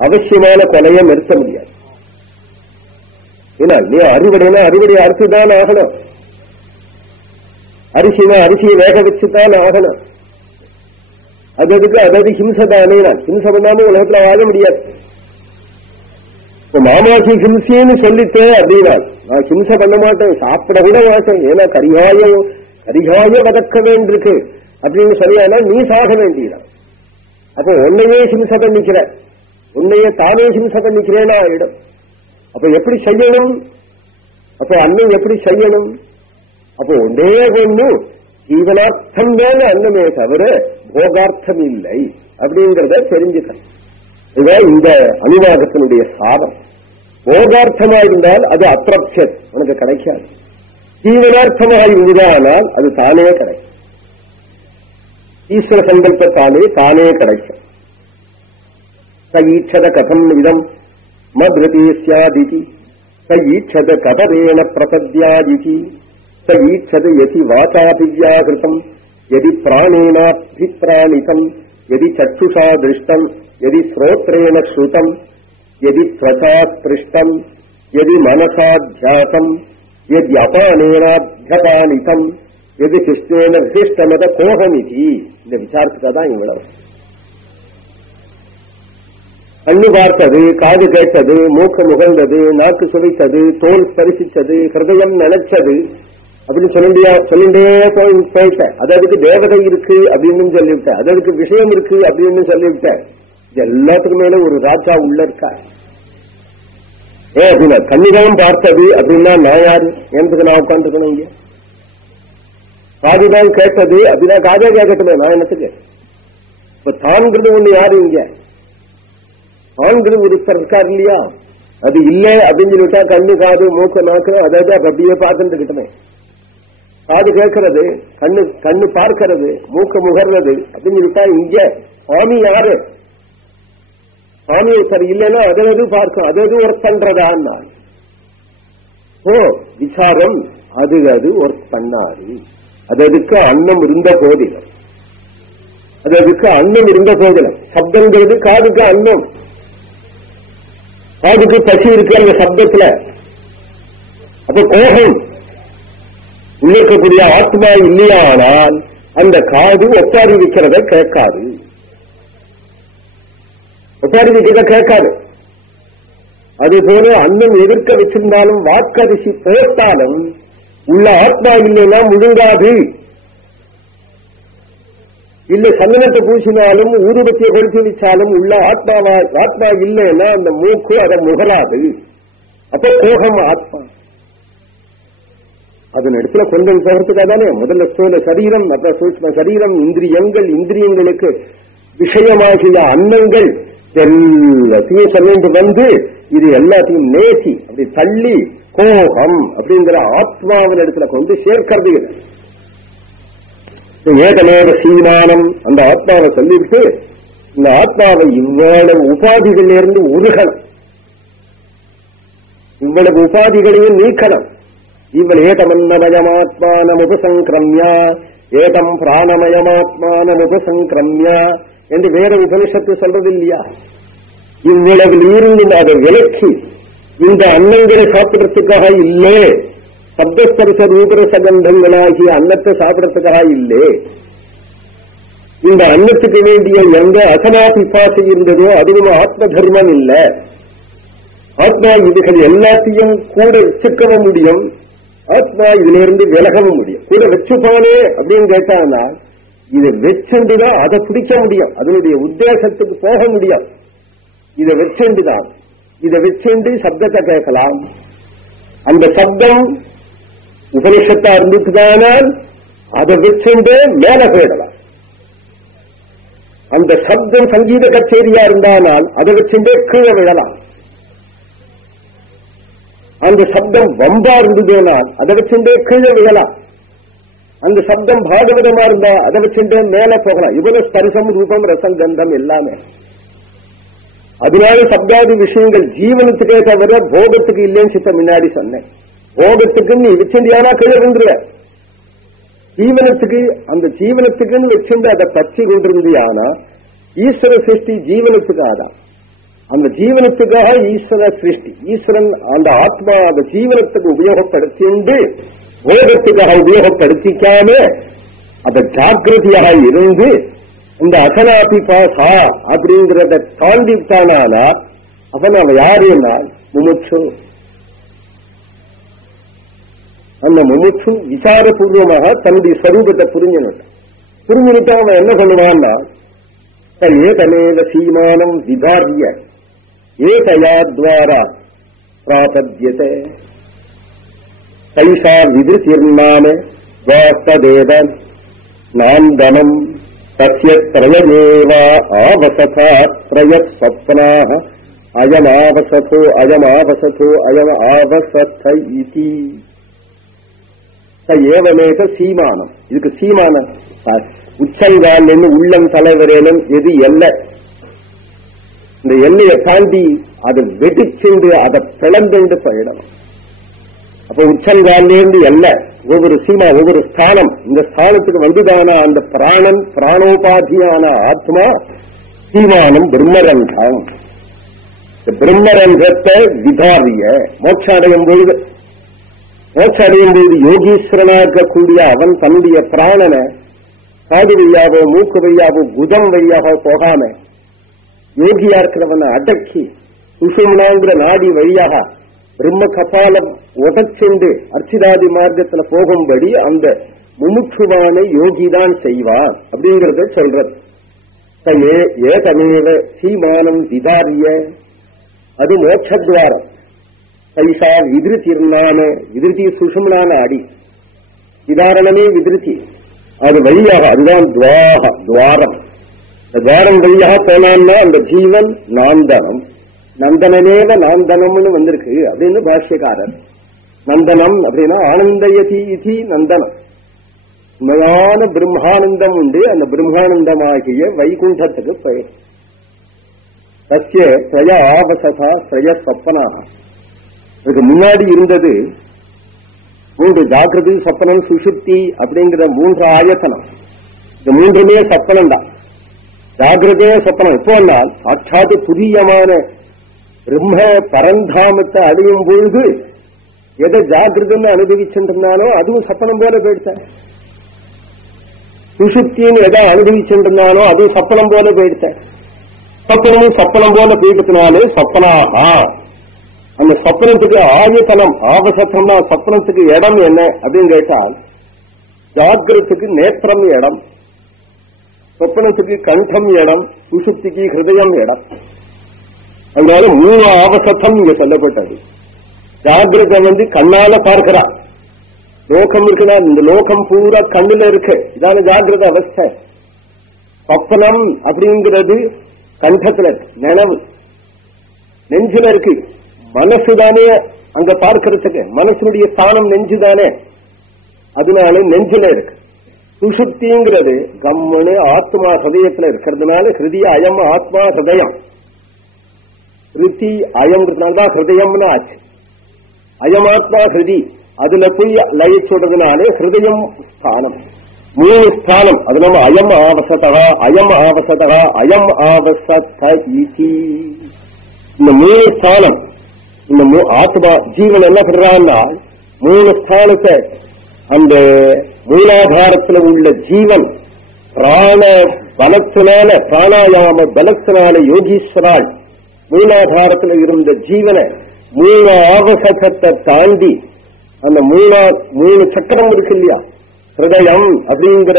அவசியமான கொலையை நிறுத்த முடியாது. ஏன்னா நீ அறுவடைனா அறுவடை அறுத்துதான் ஆகணும், அரிசினா அரிசியை வேக வச்சுதான் ஆகணும். அதுக்கு அதாவது ஹிம்சதானே, ஹிம்சை பண்ணாம உலகத்துல வாழ முடியாது. இப்ப மாமாசி ஹிம்சைன்னு சொல்லிட்டு அப்படின்னா நான் ஹிம்சை பண்ண மாட்டேன், சாப்பிட கூட மாட்டேன், ஏன்னா கரிகாய வதக்க வேண்டியிருக்கு அப்படின்னு சொல்லியானா நீ சாக வேண்டியதான். அப்ப உன்னையே ஹிம்சை பண்ணிக்கிற, உன்னையே தானே ஹிம்சை பண்ணிக்கிறேன்னா ஆயிடும். அப்ப எப்படி செய்யணும்? அப்போ அன்னம் எப்படி செய்யணும்? அப்போ ஒன்றே ஒண்ணு ஜீவனார்த்தம் தான அன்னமே தவிர போகார்த்தம் இல்லை அப்படிங்கிறத தெரிஞ்சுக்க. இதுதான் இந்த அனுவாகத்தினுடைய சாதம். போகார்த்தமா இருந்தால் அது அப்ரப்சத், உனக்கு கிடைக்காது. ஜீவனார்த்தமாக இருந்ததானால் அது தானே கிடைக்கும். ஈஸ்வர சங்கல்பத்தாலே தானே கிடைக்கும். ச ஈட்சத கதம் இதம் மத்ரதே ஸ்யாதிதி, ச ஈட்சத கபரேண பிரபத்யாதிதி, ச ஈட்சத யதி வாசாபிவ்யாகிருதம், யதி பிராணேனாபிப்ராணிதம், யதி சक्षुषा திருஷ்டம், யதி ஸ்ரோத்ரேண ஸ்ருதம், யதி த்வசா ஸ்பிருஷ்டம், யதி மனசாத்யாசம், யதி அபானேனாத்யபானிதம், எது கிருஷ்ணேன விசிஷ்டமத கோகமிதி. இந்த விசாரத்துக்காக தான் இவ்வளவு. கண்ணு பார்த்தது, காது கேட்டது, மூக்கு முகழ்ந்தது, நாக்கு சுவைத்தது, தோல் ஸ்பரிசித்தது, ஹிருதயம் நினைச்சது அப்படின்னு சொல்லிண்டே போயிட்டேன். அது அதுக்கு தேவதை இருக்கு அப்படின்னு சொல்லிவிட்டேன், அது அதுக்கு விஷயம் இருக்கு அப்படின்னு சொல்லிவிட்டேன். இது எல்லாத்துக்கும் மேல ஒரு ராஜா உள்ள இருக்கா. அப்படின்னா கண்ணுதான் பார்த்தது அப்படின்னா நான் யாரு? எனக்கு நான் உட்காந்துருக்கணும் இங்க. காதுதான் கேட்டது அப்படின்னா காதே கேட்கட்டுமே, நான் என்னத்துக்கு? இப்ப தான்கிறது ஒண்ணு யாரு இங்க? தான்கிறது ஒருத்தர் இருக்காரு இல்லையா? அது இல்ல அப்படின்னு சொல்லிட்டா கண்ணு காது மூக்கு நாக்கு அதாவது அப்படியே பார்த்துட்டு இருக்கட்டுமே. காது கேட்கறது, கண்ணு பார்க்கிறது, மூக்கு முகர்றது அப்படின்னு சொல்லிட்டா இங்க சுவாமி யாரு? சுவாமி ஒருத்தர் இல்லைன்னா அதாவது பார்க்கும், அதாவது ஒருத்தன்றதா? ஓ விசாரம், அது ஒரு தன்னாரு. அதுக்கு அன்னம் இருந்த போதிலும், அதுக்கு அன்னம் இருந்த போதிலும் சப்தங்கிறது காதுக்கு அன்னம், காதுக்கு பசி இருக்கு அந்த சப்தத்துல. அப்ப கோபம் உள்ள இருக்கக்கூடிய ஆத்மா இல்லையானால் அந்த காது ஒப்பாரி வைக்கிறத கேட்காது, ஒப்பாரி வைக்கிறத கேட்காது. அதுபோல அன்னம் எதிர்க்க வச்சிருந்தாலும் வாக்கரிசி போட்டாலும் உள்ள ஆத்மா இல்லைன்னா முழுங்காது. இல்ல சந்தனத்தை பூசினாலும் ஊதுபத்தியை கொளுத்தி வச்சாலும் உள்ள ஆத்மா இல்லைன்னா அந்த மூக்கு அதை முகராது. அப்ப கோகம் ஆத்மா அதன் இடத்துல கொண்டு போகிறதுக்காக தானே முதல்ல ஸ்தூல சரீரம், அப்புறம் சூட்சும சரீரம், இந்திரியங்கள், இந்திரியங்களுக்கு விஷயமாகிய அன்னங்கள் எல்லாத்தையும் சொல்லிட்டு வந்து இது எல்லாத்தையும் நேசி அப்படி தள்ளி கோகம் அப்படிங்கிற ஆத்மாவின் இடத்துல கொண்டு சேர்க்கிறது. ஏகநேர சீமானம் அந்த ஆத்மாவை சொல்லிவிட்டு இந்த ஆத்மாவை இவ்வளவு உபாதிகளில் இருந்து உருகணும், இவ்வளவு உபாதிகளையும் நீக்கணும். இவள் ஏதமன்னமயமாத்மானம் உபசங்கிரமியா, ஏதம் பிராணமயமாத்மானம் உபசங்கிரமியா என்று வேற உபனிஷத்து சொல்றது இல்லையா? இவ்வளவு இருந்து அதை விலக்கி இந்த அன்னங்களை சாப்பிடறதுக்காக இல்லை, சப்தஸ்பரிச ரூபரச கந்தங்களாகிய அன்னத்தை சாப்பிடறதுக்காக இல்லை. இந்த அன்னத்துக்கு வேண்டிய எந்த அசனா பிபாசை இருந்ததோ அதுவும் ஆத்ம தர்மம் இல்லை. ஆத்மா இதுகள் எல்லாத்தையும் கூட வச்சுக்கவும் முடியும், ஆத்மா இதுல இருந்து விலகவும் முடியும். கூட வச்சுப்பானே அப்படின்னு கேட்டாங்கன்னா இதை வச்சுண்டுதான் அதை பிடிக்க முடியும், அதனுடைய உத்தேசத்துக்கு போக முடியும். இதை வச்சுண்டுதான், இதை வச்சுண்டு சப்தத்தை கேட்கலாம். அந்த சப்தம் உபனிஷத்தா இருந்துட்டுதானால் அதை வச்சுண்டு மேல போயிடலாம். அந்த சப்தம் சங்கீத கச்சேரியா இருந்தானால் அதை வச்சுட்டே கீழே விழலாம். அந்த சப்தம் வம்பா இருந்ததுனால் அதை வச்சுட்டே கீழே விழலாம். அந்த சப்தம் பாகவதமா இருந்தா அதை வச்சுட்டே மேல போகலாம். இவ்வளவு ஸ்பரிசம் ரூபம் ரசம் கந்தம் எல்லாமே. அதனால சப்தாதி விஷயங்கள் ஜீவனத்துக்கே தவிர போகத்துக்கு இல்லைன்னு சித்த முன்னாடி சொன்னேன். போகத்துக்கு நீ வச்சிருந்தியானா கீழே விழுந்துருவ. ஜீவனத்துக்கு அந்த ஜீவனத்துக்குன்னு வச்சிருந்து அதை பற்றி கொண்டிருந்தியானா ஈஸ்வர சிருஷ்டி ஜீவனத்துக்கு ஆதான். அந்த ஜீவனத்துக்காக ஈஸ்வர சிருஷ்டி, ஈஸ்வரன் அந்த ஆத்மா அந்த ஜீவனத்துக்கு உபயோகப்படுத்திண்டு போகத்துக்காக உபயோகப்படுத்திக்காம அதை ஜாக்கிரதையாக இருந்து இந்த அசனாபிபாசா அப்படிங்கிறத தாண்டிவிட்டானா அவன் அவன் யாருன்னா முமுட்சு. அந்த முமுட்சு விசாரபூர்வமாக தன்னுடைய ஸ்வரூபத்தை புரிஞ்சுக்கிட்டு அவன் என்ன சொல்லுவான்னா ஏதமேவ சீமானம் விதாரிய ஏதயா துவாரா பிராபத்யதே கைசா விதிர்நாம வாஸ்ததேவ நாந்தனம் தஸ்ய த்ரயமேவா ஆவசதா த்ரயஸ்வப்னாஹ அயமாவசதோ அயமாவசதோ அயம் ஆவசத இதி. ஏவமேக சீமானம். இதுக்கு சீமானம் உச்சங்கால் உள்ளம் தலைவரேனும் எது எல்லை, இந்த எல்லையை தாண்டி அதை வெடிச்சென்று அதை பிளந்து போயிடணும். அப்ப உச்சங்காலிலிருந்து எல்லை ஒவ்வொரு சீமா ஒவ்வொரு ஸ்தானம், இந்த ஸ்தானத்துக்கு வந்துதான அந்த பிராணன் பிராணோபாதியான ஆத்மா சீமானம் பிரம்மரங்கம். பிரம்மரங்கத்தை விதாரிய மோட்சம் பொழுது யோகீஸ்வரனா இருக்கக்கூடிய அவன் தன்னுடைய பிராணனை காது வழியாவோ மூக்கு வழியாவோ குதம் வழியாக போகாம யோகியா இருக்கிறவனை அடக்கி சுஷும்னாங்கிற நாடி வழியாக பிரம்ம கபாலம் உதச்சென்று அர்ச்சிதாதி மார்க்கத்துல போகும்படி அந்த முமுட்சுவான யோகிதான் செய்வான் அப்படிங்கறத சொல்றது. ஏதமேவ சீமானம் விதாரிய, அது மோட்சத்வாரம். கைசா விதிருத்திர்னான, விதிருத்தி சுஷும்னான அடி, விதாரணமே விதிருத்தி, அது வழியாக அதுதான் துவாரம். துவாரம் வழியாக போனான்னா அந்த ஜீவன் நாந்தனம். நந்தனமேவ நாந்தனம்னு வந்திருக்கு அப்படின்னு பாஷ்யக்காரர். நந்தனம் அப்படின்னா ஆனந்தயதி இதி நந்தனம். உண்மையான பிரம்மானந்தம் உண்டு, அந்த பிரம்மானந்தமாகிய வைகுண்டத்துக்கு பெயர். சத்திய ஸ்ரய ஆவசதா ஸ்ரய சொப்பனாக. இதுக்கு முன்னாடி இருந்தது 3 ஜாகிரதி சொப்பனம் சுஷுப்தி அப்படிங்கிற 3 ஆயத்தனம். இந்த 3மே சொப்பனம் தான். ஜாகிரதே சொப்பனம். இப்போ சாட்சாத்து புதியமான பிரம்ம பரந்தாமத்தை அடையும் பொழுது எதை ஜாகிரதன்னு அனுபவிச்சுருந்தானோ அதுவும் சொப்பனம் போல போயிடுச்ச. சுஷுப்தின்னு எதை அனுபவிச்சுருந்தானோ அதுவும் சொப்பனம் போல போயிடுச்ச. சொப்பனமும் சொப்பனம் போல போயிட்டதுனாலே சொப்பனாகா. அந்த சொப்பனத்துக்கு ஆயத்தனம் ஆவசத்தம்னா சொப்பனத்துக்கு இடம் என்ன அப்படின்னு கேட்டால் ஜாகிரத்துக்கு நேத்திரம் இடம், சொப்பனத்துக்கு கண்டம் இடம், சுசுப்திக்கு ஹிருதயம் இடம். அதனால 3 ஆவசத்தம் இங்க சொல்லப்பட்டது. ஜாகிரத கண்ணால பார்க்கிறான், லோகம் இருக்குன்னா இந்த லோகம் பூரா கண்ணுல இருக்கு, இதான ஜாகிரத அவஸ்தை. சொப்பனம் அப்படிங்கிறது கண்டத்துல நினைவு நெஞ்சில இருக்கு. மனசுதானே அங்க பார்க்கறதுக்கு, மனசுடைய ஸ்தானம் நெஞ்சுதானே, அதனால நெஞ்சில இருக்கு. சுசுப்திங்கிறது கம்மனு ஆத்மா ஹதயத்துல இருக்கிறதுனால ஹிருதய அயம் ஆத்மா ஹதயம். ரித்தி அயம்ங்கிறதுனால்தான் ஹிருதயம்னு ஆச்சு. அயமாத்மா ஹிருதி அதுல போய் லய சொல்றதுனாலே ஹிருதயம் ஸ்தானம். 3 ஸ்தானம். அது நம்ம அயம் ஆவசதா அயம் ஆவசதா அயம் ஆவசத இதி. இந்த 3 ஸ்தானம், இந்த ஆத்மா ஜீவன் என்ன பண்றான்னா 3 ஸ்தானத்தை அந்த மூலாதாரத்தில் உள்ள ஜீவன் பிராண பலத்தினால பிராணாயாம பலத்தினால யோகீஸ்வரால் மூலாதாரத்தில் இருந்த ஜீவனை 3 ஆவசகத்தை தாண்டி அந்த 3 சக்கரம் இருக்கு இல்லையா, ஹிருதயம் அப்படிங்கிற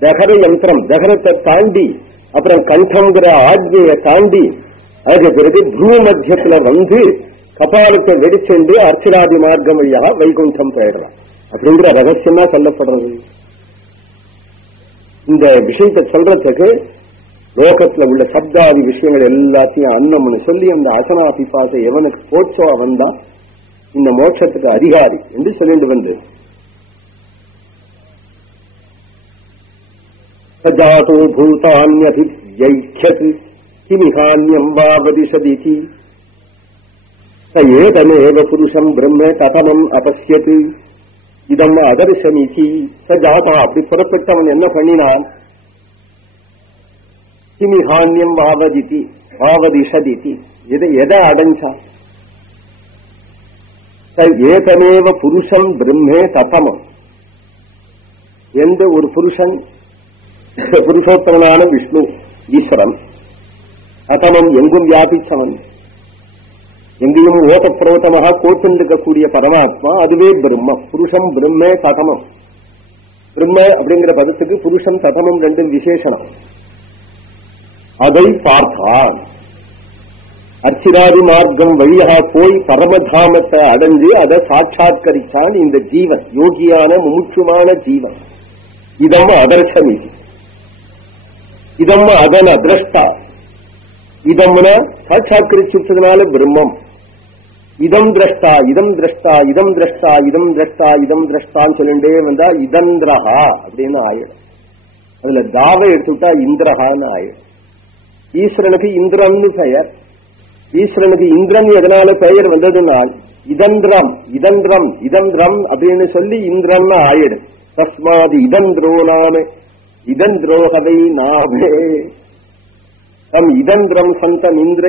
தகர யந்திரம், தகரத்தை தாண்டி அப்புறம் கண்டம்ங்கிற ஆஜ்ஞையை தாண்டி அதுக்கு பிறகு பூ மத்தியத்துல கபாலத்தை வெடிச்சென்று அர்ச்சனாதி மார்க்கம் வழியாக வைகுண்டம் போயிடலாம் அப்படிங்கிற ரகசியமா சொல்லப்படுறது. இந்த விஷயத்தை சொல்றதுக்கு லோகத்துல உள்ள சப்தாதி விஷயங்கள் எல்லாத்தையும் அன்னம்னு சொல்லி அந்த அசனா பிபாசை எவனுக்கு போச்சோ அவன் தான் இந்த மோட்சத்துக்கு அதிகாரி என்று சொல்லிட்டு வந்து சஜாதோ பூதான்யபிஜ்யைக்ஷத் கிமிஹான்யம் வா வதிஷதிதி ஏதமேவ புருஷம் பிரம்ம ததமம் அபஸ்யத் இதம் அதர்சமிதி. சஜாதா அப்படி புறப்பட்டவன் என்ன பண்ணினான், கிமிஹான்யம் வாவதிதி ஆவதிஷதி எதை அடைஞ்சா ஏதமேவ புருஷம் பிரம்மே தபமம். எந்த ஒரு புருஷன் புருஷோத்தமனான விஷ்ணு ஈஸ்வரன், அதமம் எங்கும் வியாபிச்சவன், எங்கேயும் ஓதப்பிரோதமாக கோத்திருக்கக்கூடிய பரமாத்மா, அதுவே பிரம்மம். புருஷம் பிரம்மே ததமம். பிரம்ம அப்படிங்கிற பதத்துக்கு புருஷம் ததமம் ரெண்டும் விசேஷனம். அதை பார்த்தான். அர்ச்சிராதி மார்க்கம் வழியாக போய் பரமதாமத்தை அடைஞ்சு அதை சாட்சாத்கரித்தான் இந்த ஜீவன், யோகியான முமுட்சுமான ஜீவன். இதம் அதர்சமி, இதம் அதன் அதிரஷ்டா. இதம்னா சாட்சாத்கரிச்சுட்டதுனால பிரம்மம். இதம் திரஷ்டா இதம் திரஷ்டா இதம் திரஷ்டா இதம் திரஷ்டா இதம் திரஷ்டான்னு சொல்லிட்டே வந்தா இதந்திரஹா அப்படின்னு ஆயிடும். அதுல தாவை எடுத்துட்டா இந்திரஹான்னு ஆயிடும். ஈஸ்வரனுக்கு இந்திரன்னு பெயர். ஈஸ்வரனுக்கு இந்திரன் எதனால பெயர் வந்ததுனால் இதந்திரம் இதந்திரம் இதந்திரம் அப்படின்னு சொல்லி இந்திரன் ஆயிடும். தஸ்மாது இதந்திரோ நாமே இதந்திரோகவை நாமே தம் இதந்திரம் சந்தம் இந்திர